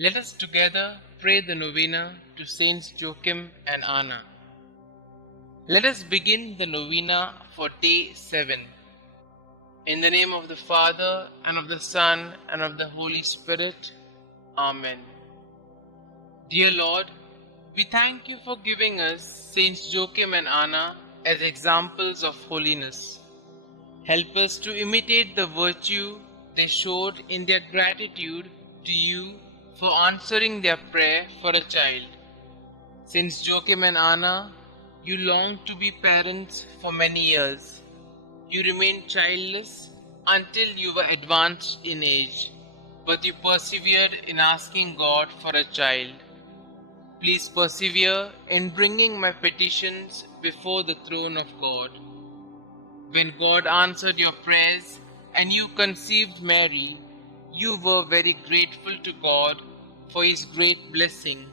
Let us together pray the novena to Saints Joachim and Anna. Let us begin the novena for day 7. In the name of the Father, and of the Son, and of the Holy Spirit. Amen. Dear Lord, we thank you for giving us Saints Joachim and Anna as examples of holiness. Help us to imitate the virtue they showed in their gratitude to you for answering their prayer for a child. Since Joachim and Anna, you longed to be parents for many years. You remained childless until you were advanced in age, but you persevered in asking God for a child. Please persevere in bringing my petitions before the throne of God. When God answered your prayers and you conceived Mary, you were very grateful to God for His great blessing.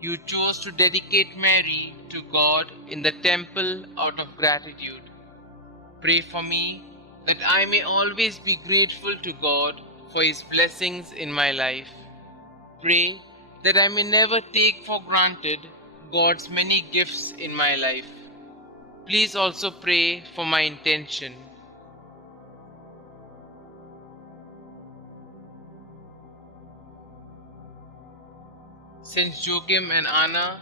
You chose to dedicate Mary to God in the temple out of gratitude. Pray for me that I may always be grateful to God for His blessings in my life. Pray that I may never take for granted God's many gifts in my life. Please also pray for my intention. Saints Joachim and Anna,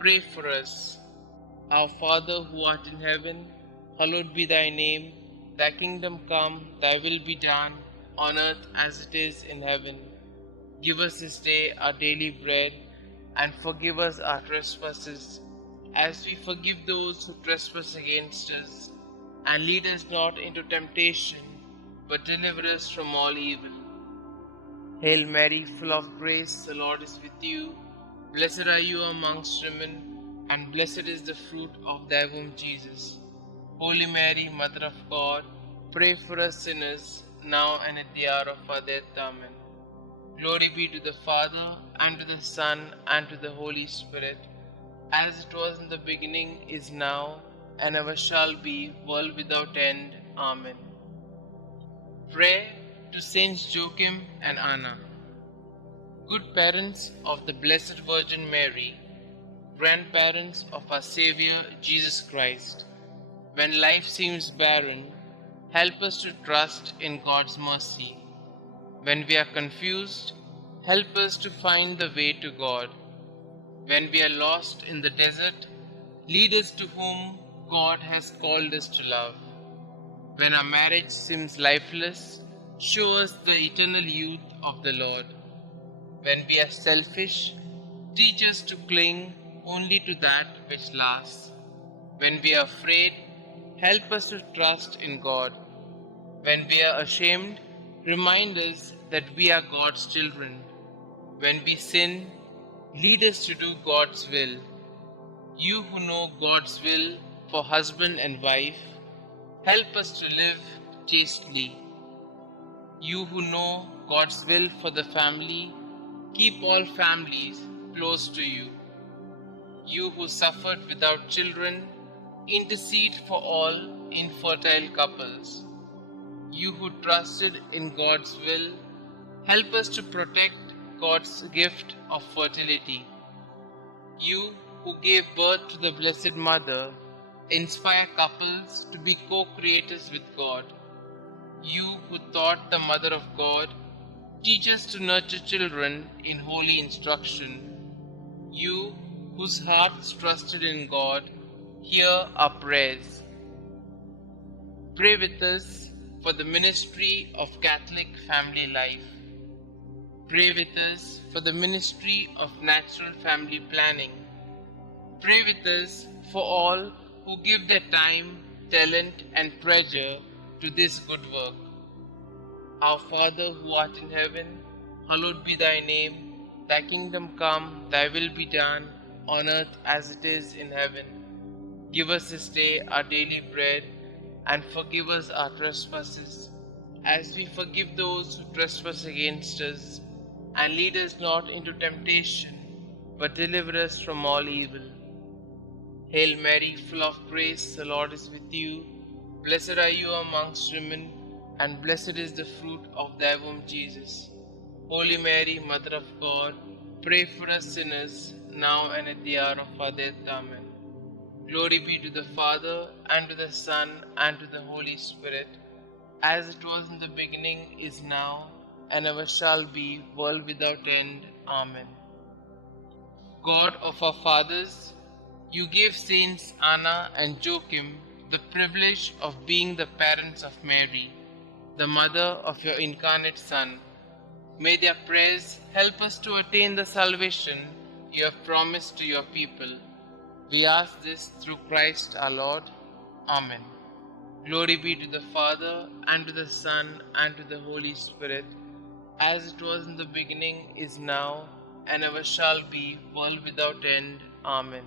pray for us. Our Father who art in heaven, hallowed be thy name. Thy kingdom come, thy will be done, on earth as it is in heaven. Give us this day our daily bread, and forgive us our trespasses, as we forgive those who trespass against us. And lead us not into temptation, but deliver us from all evil. Hail Mary, full of grace, the Lord is with you. Blessed are you amongst women, and blessed is the fruit of thy womb, Jesus. Holy Mary, Mother of God, pray for us sinners, now and at the hour of our death. Amen. Glory be to the Father, and to the Son, and to the Holy Spirit, as it was in the beginning, is now, and ever shall be, world without end. Amen. Prayer to Saints Joachim and Anna. Good parents of the Blessed Virgin Mary, grandparents of our Xavier, Jesus Christ, when life seems barren, help us to trust in God's mercy. When we are confused, help us to find the way to God. When we are lost in the desert, lead us to whom God has called us to love. When our marriage seems lifeless, show us the eternal youth of the Lord. When we are selfish, teach us to cling only to that which lasts. When we are afraid, help us to trust in God. When we are ashamed, remind us that we are God's children. When we sin, lead us to do God's will. You who know God's will for husband and wife, help us to live chastely. You who know God's will for the family, keep all families close to you. You who suffered without children, intercede for all infertile couples. You who trusted in God's will, help us to protect God's gift of fertility. You who gave birth to the Blessed Mother, inspire couples to be co-creators with God. You who taught the Mother of God, teach us to nurture children in holy instruction. You whose hearts trusted in God, hear our prayers. Pray with us for the ministry of Catholic family life. Pray with us for the ministry of natural family planning. Pray with us for all who give their time, talent, and treasure to this good work. Our Father who art in heaven, hallowed be thy name. Thy kingdom come, thy will be done, on earth as it is in heaven. Give us this day our daily bread, and forgive us our trespasses, as we forgive those who trespass against us. And lead us not into temptation, but deliver us from all evil. Hail Mary, full of grace, the Lord is with you. Blessed are you amongst women, and blessed is the fruit of thy womb, Jesus. Holy Mary, Mother of God, pray for us sinners, now and at the hour of our death. Amen. Glory be to the Father, and to the Son, and to the Holy Spirit, as it was in the beginning, is now, and ever shall be, world without end. Amen. God of our fathers, you gave Saints Anna and Joachim the privilege of being the parents of Mary, the mother of your incarnate Son. May their prayers help us to attain the salvation you have promised to your people. We ask this through Christ our Lord. Amen. Glory be to the Father, and to the Son, and to the Holy Spirit, as it was in the beginning, is now, and ever shall be, world without end. Amen.